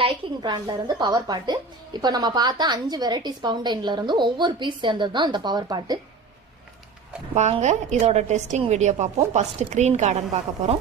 Sky king பிராண்ட்ல இருந்து power பாட்டு. இப்போ நம்ம பார்த்த 5 வெரைட்டிஸ் ஃபவுண்டைன்ல இருந்து ஒவ்வொரு பீஸ் சேர்ந்தது தான் இந்த பவர் பாட்டு. வாங்க இதோட டெஸ்டிங் வீடியோ பார்ப்போம். ஃபர்ஸ்ட் கிரீன் கார்டன் பார்க்க போறோம்.